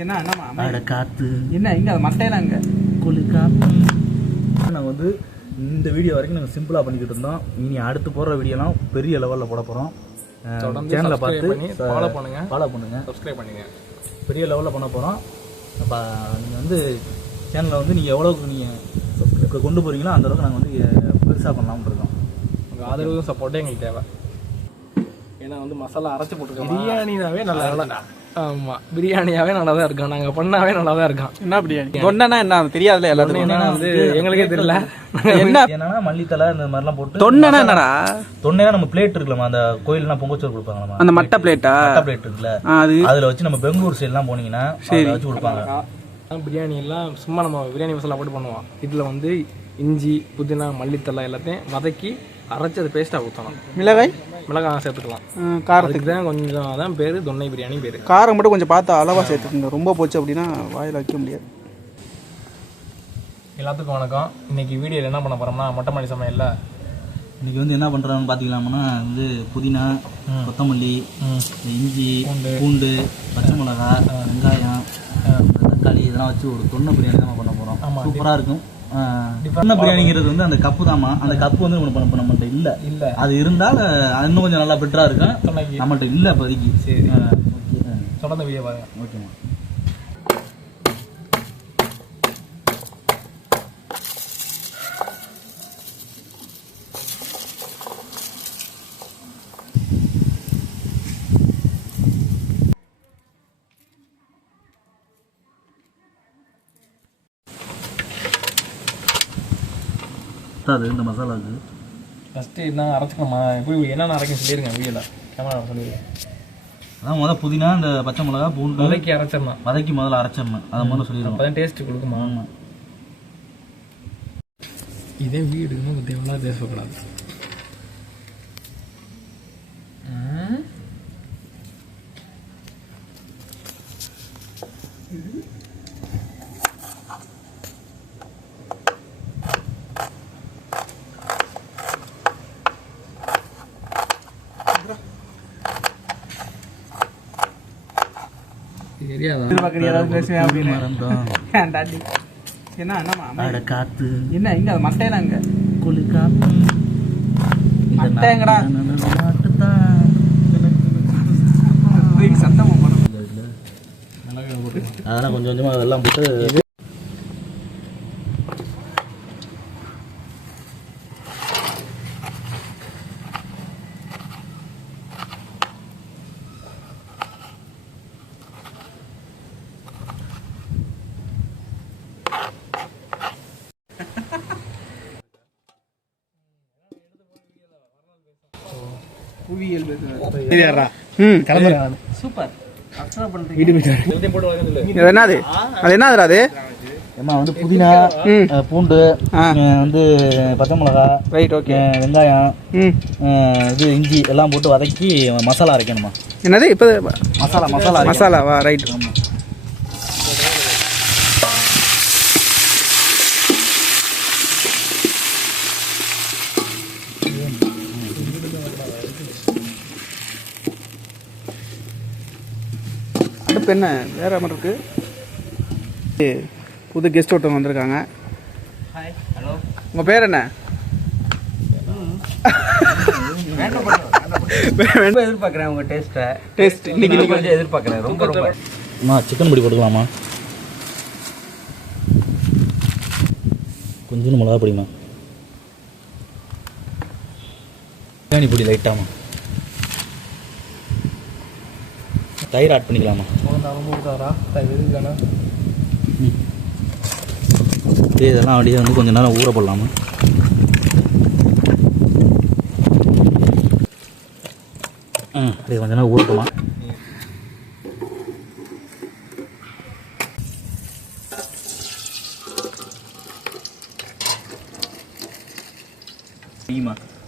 என்ன காத்து என்ன இங்கே அது மட்டையெல்லாம் இங்கே குளி காத்து. நாங்கள் வந்து இந்த வீடியோ வரைக்கும் நாங்கள் சிம்பிளாக பண்ணிக்கிட்டு இருந்தோம். இனி அடுத்து போடுற வீடியோலாம் பெரிய லெவலில் போட போகிறோம். சேனலை பார்த்து ஃபாலோ பண்ணுங்கள், சப்ஸ்கிரைப் பண்ணுங்கள். பெரிய லெவலில் பண்ண போகிறோம். அப்போ நீங்கள் வந்து சேனலை வந்து நீங்கள் எவ்வளோக்கு நீங்கள் கொண்டு போகிறீங்களோ அந்தளவுக்கு நாங்கள் வந்து பெருசாக பண்ணலாம்னு இருக்கோம். உங்கள் ஆதரவு சப்போர்ட்டே எங்களுக்கு தேவை. ஏன்னா வந்து மசாலா அரைச்சி போட்டுருக்கோம். பிரியாணினாவே நல்லா. ஆமாம், பிரியாணியாவே நல்லா தான் இருக்கும். நாங்கள் பண்ணாவே நல்லா தான் இருக்கோம். என்ன பிரியாணி தொண்டைனா என்ன தெரியாதுல எல்லாத்துக்கும். என்னன்னா வந்து எங்களுக்கே தெரியல என்ன என்னன்னா மல்லித்தலை இந்த மாதிரிலாம் போட்டு. தொண்டைனா என்னடா? தொண்டைனா நம்ம பிளேட் இருக்குல்லமா, அந்த கோயில்லாம் பொங்கச்சோறு கொடுப்பாங்க, அந்த மட்டை பிளேட்டா? மட்டை பிளேட் இருக்குல்ல, அதில் வச்சு நம்ம பெங்களூர் சைட்லாம் போனீங்கன்னா வச்சு கொடுப்பாங்க. பிரியாணி எல்லாம் சும்மா நம்ம பிரியாணி மசாலா போட்டு பண்ணுவோம். இதில் வந்து இஞ்சி, புதினா, மல்லித்தலை எல்லாத்தையும் வதக்கி அரைச்சி அதை பேஸ்ட்டாக ஊற்றலாம். மிளகாய் சேர்த்துக்கலாம். காரத்துக்கு தான் கொஞ்சம் அதான் பேர் தொன்னை பிரியாணி பேர். காரம் மட்டும் கொஞ்சம் பார்த்து அளவாக சேர்த்துக்கோங்க. ரொம்ப போச்சு அப்படின்னா வாயில் வைக்க முடியாது. எல்லாத்துக்கும் வணக்கம். இன்றைக்கி வீடியோவில் என்ன பண்ண போகிறோம்னா மொட்டை மாடி சமையல்ல இன்றைக்கி வந்து என்ன பண்ணுறாங்கன்னு பார்த்துக்கலாம்னா வந்து புதினா, கொத்தமல்லி, இஞ்சி, பூண்டு, பச்சை மிளகா, வெங்காயம், தக்காளி இதெல்லாம் வச்சு ஒரு தொன்னை பிரியாணி தான் பண்ண போகிறோம். ஆமாம், சூப்பராக இருக்கும். தொன்னை பிரியாணிங்கிறது வந்து அந்த கப்பு தாமா, அந்த கப்பு வந்து நம்மள்ட்ட இல்லை. அது இருந்தால் இன்னும் கொஞ்சம் நல்லா பெட்டராக இருக்கும். நம்மள்ட்ட இல்லை இப்போதைக்கு. சரி, தொடர்ந்து வீடியோ பாருங்க. ஓகேம்மா. அது இந்த மசாலாவுக்கு ஃபஸ்ட்டு என்ன அரைச்சிக்கணுமா? எப்படி என்னென்ன அரைக்க சொல்லிடுங்க வீடியோவில், கேமரா சொல்லிடுங்க. அதான் முதல்ல புதினா, இந்த பச்சை மிளகா, பூண்டு வதக்கி அரைச்சிடணும். முதல்ல அரைச்சிடணும். அதை முதல்ல சொல்லிடுவோம். அப்போ தான் டேஸ்ட்டு கொடுக்குமா? இதே வீடுன்னு தேவையில்லா பேசக்கூடாது. என்ன இங்க அது மட்டையெல்லாம் இங்க குளி காத்து மட்டைங்கடா அதெல்லாம் கொஞ்சம் கொஞ்சமாக அதெல்லாம் போட்டு சூப்பர். என்னது அது? என்னது அது? ஏமா வந்து புதினா, பூண்டு, வந்து பச்சை மிளகா, ரைட், ஓகே, வெங்காயம், இது இஞ்சி எல்லாம் போட்டு வதக்கி மசாலா அரைக்கணுமா? என்னது இப்போ மசாலாவா? ரைட். ஆமாம். அடுப்பு என்ன வேற மாதிரி இருக்கு? புது கெஸ்ட் ஒருத்தவங்க வந்திருக்காங்க. Hi, hello. உங்கள் பேர் என்ன? எதிர்பார்க்குறேன் உங்கள் டேஸ்ட் இன்னைக்கு கொஞ்சம் எதிர்பார்க்குறேன். ரொம்ப சிக்கன் பொடி போட்டுக்கலாமா? கொஞ்சம் மிளகா பொடிமா, பிரியாணி பொடி லைட்டாமா, தயிர் ஆட் பண்ணிக்கலாமா? இதெல்லாம் அப்படியே வந்து கொஞ்சம் நேரம் ஊற போடலாமா? அப்படியே கொஞ்ச நேரம் ஊறட்டுமா?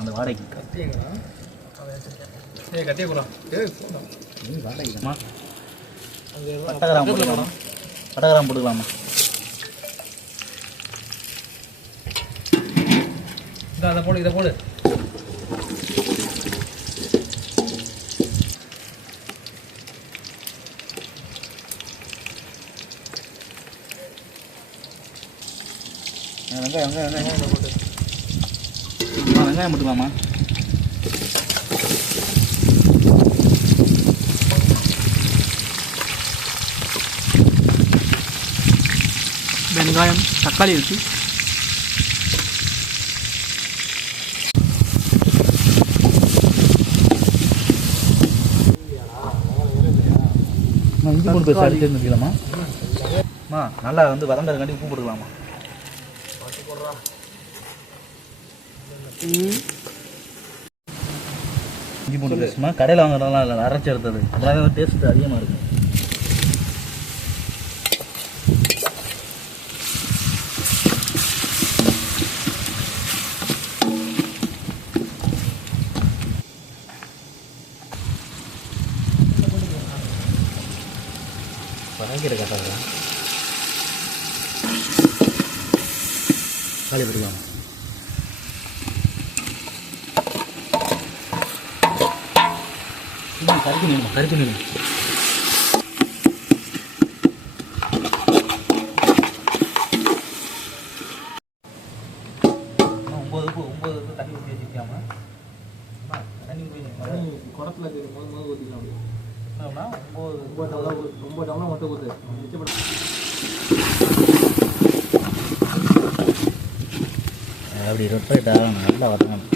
அந்த வாடகைக்கு பட்டகிராம் போட்டுக்கலாமா? இதை போடு. வெங்காயம் போட்டு வெங்காயம் போட்டுக்கலாமா? வெங்காயம் தக்காளி இருக்கு. இஞ்சி பூண்டு பேஸ்ட் அடிச்சு எடுத்துக்கலாமா? நல்லா வந்து வதங்கறதுக்காண்டி உப்பு போட்டுக்கலாமா? இஞ்சி பூண்டு பேஸ்ட்மா கடையில் வாங்குறதுலாம் இல்லை, அரைச்சி எடுத்தது. அதாவது டேஸ்ட் அதிகமாக இருக்கும். வதங்கிட்டு கட்டாங்க காலி போட்டுக்கலாம். கருத்து நிறுமா கருத்து நிறுமா. ஒம்பது தண்ணி ஊற்றி வச்சுக்காம தண்ணி குடத்துல முதல் ஊற்றிக்கலாம். ரொம்ப டவுனாக மட்டும் ஊற்று. அப்படி ரொட்டேட் ஆகணும். நல்லா வதங்கணும்.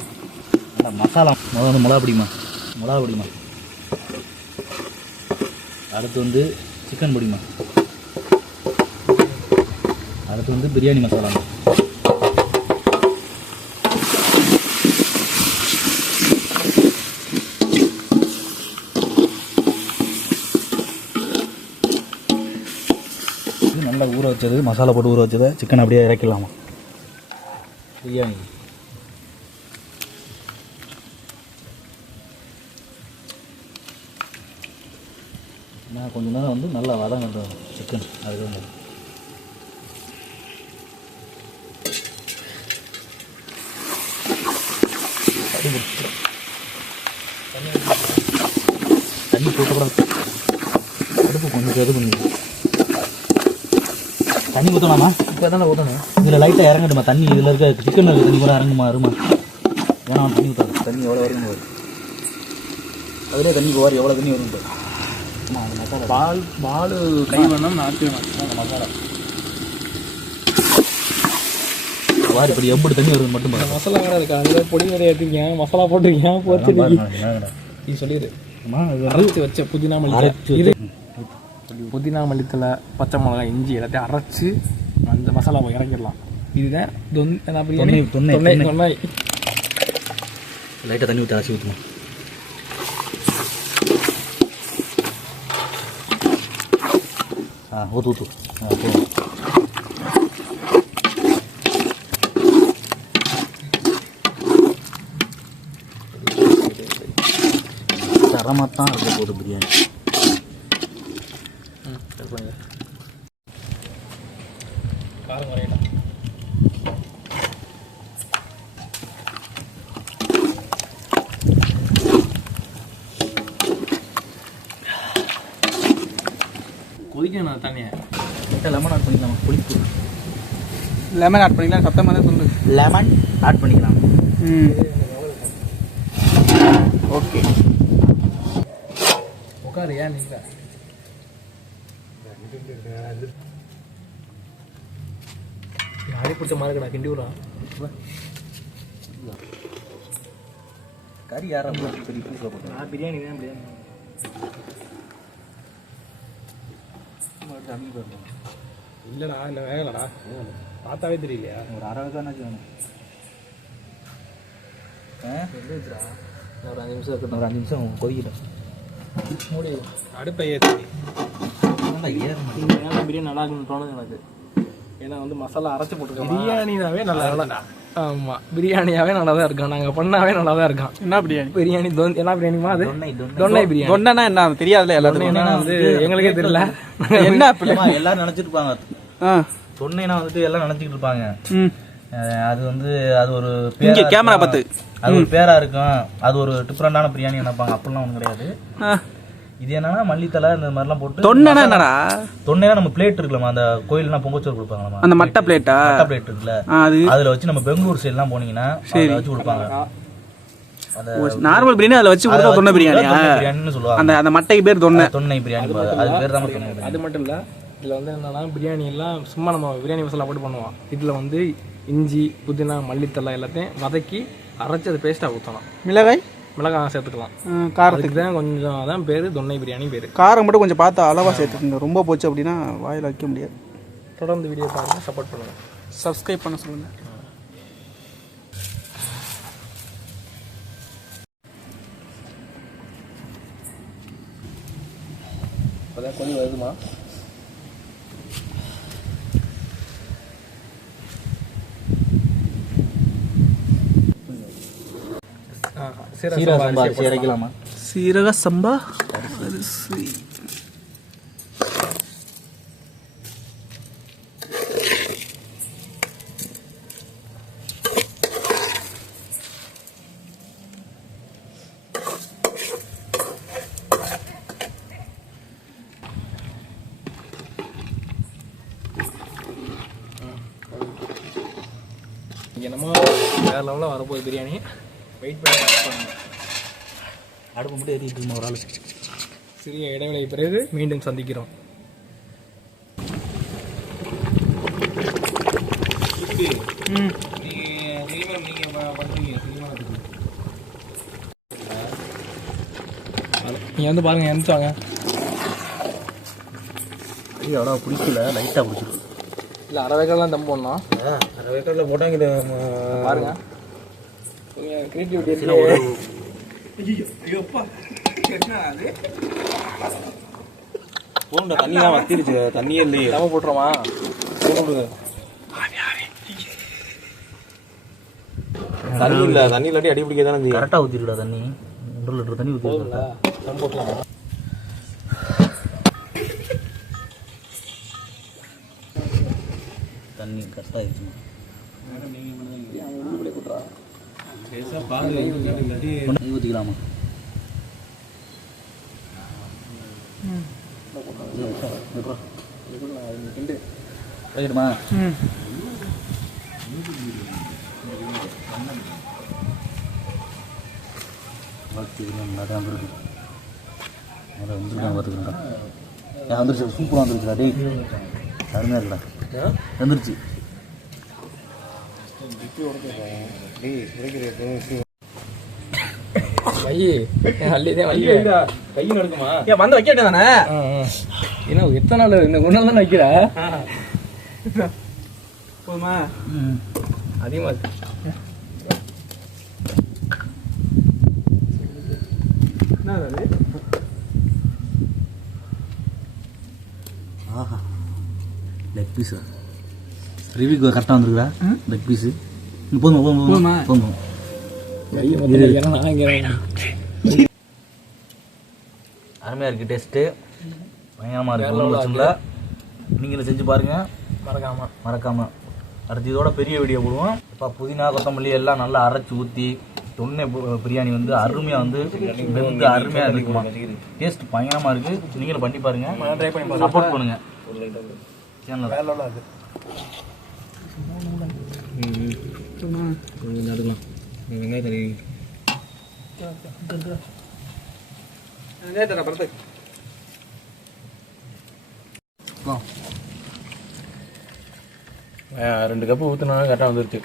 நல்லா மசாலா வந்து மிளகா பிடிமா. அடுத்து வந்து சிக்கன் பிடிமா. அடுத்து வந்து பிரியாணி மசாலா. நல்லா ஊற வச்சது, மசாலா போட்டு ஊற வச்சதை சிக்கன் அப்படியே இறக்கிடலாமா பிரியாணி. நான் கொஞ்ச நேரம் வந்து நல்லா வதங்கட்டும் சிக்கன். அதுக்கு வந்து தண்ணி போட்டக்கூடாது. அடுப்பு கொஞ்சம் இது பண்ணி தண்ணி ஊற்றலாமா? இப்போ தானே ஊற்றணும். இதில் லைட்டாக இறங்கட்டுமா தண்ணி. இதில் இருக்க சிக்கன் இருக்க தண்ணி கூட இறங்குமா அருமா. ஏன்னா தண்ணி ஊற்றாது. தண்ணி எவ்வளோ வரைக்கும் வரும். அதிலே தண்ணி போவார். எவ்வளோ தண்ணி வரும். மசாலா பால் கை வேணும். நாட்டு மசாலா வாரி இப்படி எப்படி தண்ணி வருது மட்டும் மசாலா கடை இருக்கா? அதில் பொடி நிறைய எடுத்துருக்கேன், மசாலா போட்டிருக்கேன், போச்சுருக்கேன். நீ சொல்லிடு. அரைச்சி வச்ச புதினா மல்லி, புதினா மல்லித்தலை, பச்சை மிளகாய், இஞ்சி எல்லாத்தையும் அரைச்சி அந்த மசாலா இறக்கிடலாம். இதுதான் தொன்னை. லைட்டாக தண்ணி ஊற்றி அரைச்சி ஊற்றுமா. ஊற்று தரமாக தான் இருக்க போகுது பிரியாணி. காரம் குறையலாம். கொதிக்கணும் தண்ணியை. லெமன் ஆட் பண்ணிக்கலாமா? புளிப்பு லெமன் ஆட் பண்ணிக்கலாம். சத்தமாக தான் சொல்லு. லெமன் ஆட் பண்ணிக்கலாம். ஓகே உட்காரு. ஏன் நீங்கள் அடி பிடிச்ச மாதிரி இருக்கா? கிண்டி விடுறா. கறி யாரா பெரிய பீஸில் போட்டேன். நான் பிரியாணி தான் பிரியாணி. இல்லைடா இல்லை வேகலடா. பார்த்தாவே தெரியலையா? ஒரு அரை வேக்கானாச்சும் வேணும். ஒரு 5 நிமிஷம் இருக்கட்டும். ஒரு 5 நிமிஷம் கொதிக்கிட்டோம். மூடி அடுப்பை ஏற்றி ஏற மாட்டேங்குது. பிரியாணி நல்லா இருக்குன்னு தோணுது எனக்கு. ஏன்னா வந்து மசாலா அரைச்சி போட்டுருக்கோம். பிரியாணினாவே நல்லா இல்லைடா. ஆமாம், பிரியாணியாவே நல்லா தான் இருக்கும். நாங்கள் பண்ணாவே நல்லா தான் இருக்கோம். என்ன பிரியாணி? பிரியாணி என்ன பிரியாணிமா? அது தொன்னை பிரியாணி. தொண்டைனா என்ன தெரியாதுல்ல எல்லாத்துக்கும். வந்து எங்களுக்கே தெரியல. என்ன அப்படிமா எல்லாரும் நினைச்சிட்டு இருப்பாங்க. தொன்னைனா வந்துட்டு எல்லாம் நினைச்சிட்டு இருப்பாங்க. அது வந்து அது ஒரு இங்க கேமரா பார்த்து அது ஒரு பேரா இருக்கும். அது ஒரு டிஃப்ரெண்டான பிரியாணி நினைப்பாங்க. அப்படிலாம் ஒன்றும் கிடையாது. இது என்னன்னா மல்லித்தலை இந்த மாதிரிலாம் போட்டு தொண்டைனா என்னடா? தொண்டைனா நம்ம பிளேட் இருக்குல்லமா, அந்த கோயில்லாம் பொங்கச்சோறு கொடுப்பாங்களாமா, அந்த மட்டை பிளேட்டா? மட்டை பிளேட் இருக்குல்ல, அது அதுல வச்சு நம்ம பெங்களூர் சைட்லாம் போனீங்கன்னா அதுல வச்சு கொடுப்பாங்க. நார்மல் பிரியாணி அதுல வச்சு கொடுத்தா தொண்டை பிரியாணியா? பிரியாணின்னு சொல்லுவாங்க. அந்த அந்த மட்டைக்கு பேர் தொண்டை. தொன்னை பிரியாணி, அது பேர் தான் தொன்னை பிரியாணி. அது மட்டும் இல்லை, இதில் வந்து என்னன்னா பிரியாணி எல்லாம் சும்மா நம்ம பிரியாணி மசாலா போட்டு பண்ணுவோம். இதில் வந்து இஞ்சி புதினா மல்லித்தலை எல்லாத்தையும் வதக்கி அரைச்சி அது பேஸ்ட்டாக ஊற்றலாம். மிளகாய் சேர்த்துக்கலாம். காரத்துக்கு தான் கொஞ்சம், அதான் பேர் தொன்னை பிரியாணி பேர். காரம் மட்டும் கொஞ்சம் பார்த்து அளவாக சேர்த்துக்கோங்க, ரொம்ப போச்சு அப்படின்னா வாயில் வைக்க முடியாது. தொடர்ந்து வீடியோ பாருங்கள், சப்போர்ட் பண்ணுங்கள், சப்ஸ்கிரைப் பண்ண சொல்லுங்கள். அதான் கொஞ்சம் வருதுமா. சீரக சம்பா அரிசி இறக்கலாமா? சீரக சம்பா அரிசி. என்னமோ வேறு லெவலில் வரப்போகுது பிரியாணி. வெயிட் பண்ணி அடுப்பு மட்டும் ஏற்றிட்டு ஒரு ஆள். சிறிய இடைவேளை பிறகு மீண்டும் சந்திக்கிறோம். நீங்கள் வந்து பாருங்கள், எந்திரிச்சாங்க. அவ்வளோ பிடிக்கல, லைட்டாக பிடிச்சிருக்கு. இல்லை அரை வேக்காடெலாம் தம் போடணும். அரை வேக்காடில் போட்டாங்க. பாருங்க, கிரியேட்டிவிட்டி போண்டா தண்ணி தான் வத்திருச்சு, தண்ணியே இல்லையே. நம்ம போட்டுருமா? தண்ணி இல்லை, தண்ணி இல்லாட்டி அடி பிடிக்க தானே. கரெக்டாக ஊற்றிருக்கா தண்ணி, 1 லிட்டர் தண்ணி ஊற்றிருக்கா. தம் போட்டலாமா? தண்ணி கரெக்டாக ஆயிடுச்சு. ஊற்றிக்கலாமா? வைக்கணுமா? வந்துருச்சு, சூப்பராக வந்துருச்சுடா. டே அருமையாக இருக்குடா, வந்துருச்சு. கையும் நடக்குமா? வந்து வைக்கட்டே தானே? ஏன்னா எத்தனை நாள் இந்த குண்டால் தானே வைக்கிற? போதுமா? அதிகமாக இருக்கு. ஆஹா, லெக் பீஸா ரிவ்யூக்கு கரெக்டாக வந்துருக்குதா? லெக் பீஸு போதுமா? போதுமா? போதும். அருமையாக இருக்குது, டேஸ்ட்டு பயங்கரமாக இருக்குது. நீங்களும் செஞ்சு பாருங்கள், மறக்காமல். அடுத்து இதோட பெரிய வீடியோ போடுவோம். இப்போ புதினா கொத்தமல்லி எல்லாம் நல்லா அரைச்சி ஊற்றி தொன்னை பிரியாணி வந்து அருமையாக வந்து வெந்து அருமையாக இருக்குமா. டேஸ்ட் பயங்கரமாக இருக்குது. நீங்களும் பண்ணி பாருங்கள், ட்ரை பண்ணி சப்போர்ட் பண்ணுங்கள். சேனல் நடுக்கலாம். ரெண்டு கப்பு ஊற்றினா கரெக்டாக வந்துருச்சு.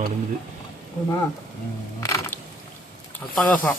நடந்தது அட்டகாசம்.